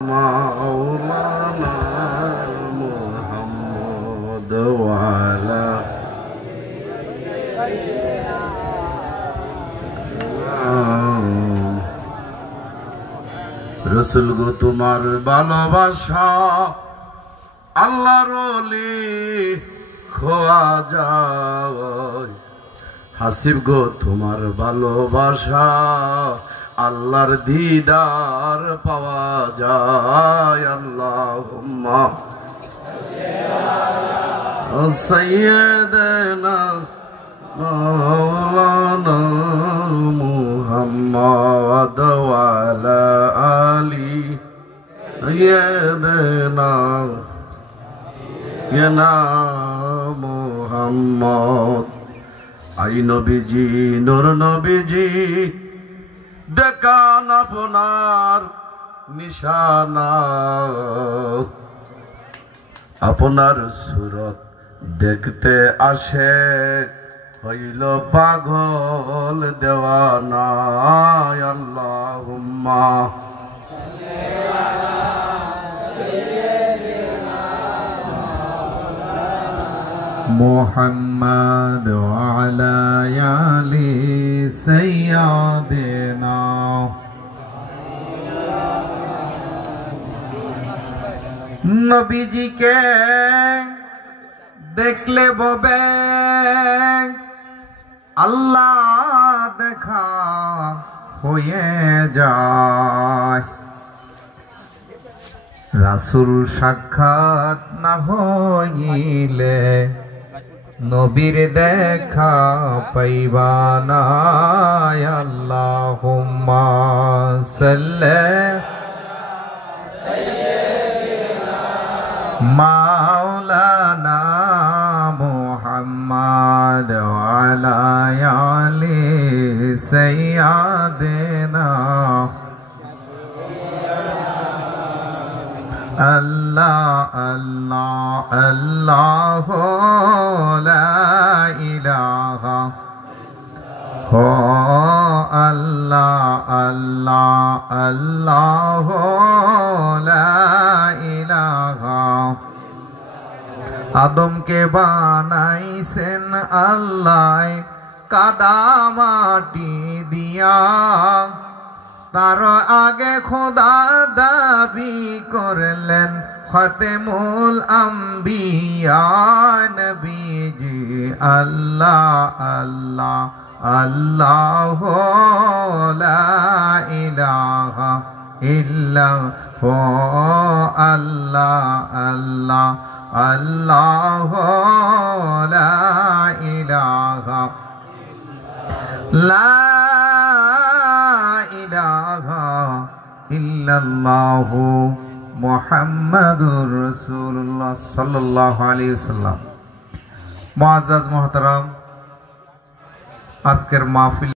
মাওলানা মুহাম্মদ ওয়ালা রসুল গো তোমার ভালোবাসা আল্লাহর ওলি খোয়া যায়। হাসিব গো তোমার ভালোবাসা আল্লাহর দিদার পাওয়া যায়। আল্লাহুম্মা সাইয়্যিদানা মাওলানা মুহাম্মদ ওয়া আলা আলি সাইয়্যিদানা ইয়া মুহাম্মদ। আই নবীজি নূর নবীজি দেখান আপনার নিশানা, আপনার সুরত দেখতে আসে হইল পাগল দেওয়ানা। আল্লাহুম্মা মুহাম্মদ ওয়া আলা আলি সাইয়্যিদিনা। নবীজিকে দেখলে ববে আল্লাহ দেখা হয়ে যায়। রাসূল সাক্ষাৎ না হইলে নবীর দেখা পাইবা না। আল্লাহুম্মা সাল্লি মাওলানা মুহাম্মদ ওয়া আলা আলি সাইয়্যিদিনা। আল্লাহ আল্লাহ আল্লাহ লা ইলাহা হো আল্লাহ আল্লাহ আল্লাহ লা ইলাহা। আদমকে বানাইছেন আল্লাহ কাদা মাটি দিয়া, তার আগে খোদা দাবি করলেন খাতেমুল আম্বিয়া নবীজি। আল্লাহ আল্লাহ আল্লাহ লা ইলাহা ইল্লাল্লাহ আল্লাহ আল্লাহ আল্লাহ লা ইলাহা লা ইলাহা ইল্লাল্লাহু মুহাম্মাদুর রাসূলুল্লাহ সাল্লাল্লাহু আলাইহি ওয়াসাল্লাম। মুআজ্জাজ মুহতারাম, আজকের মাহফিল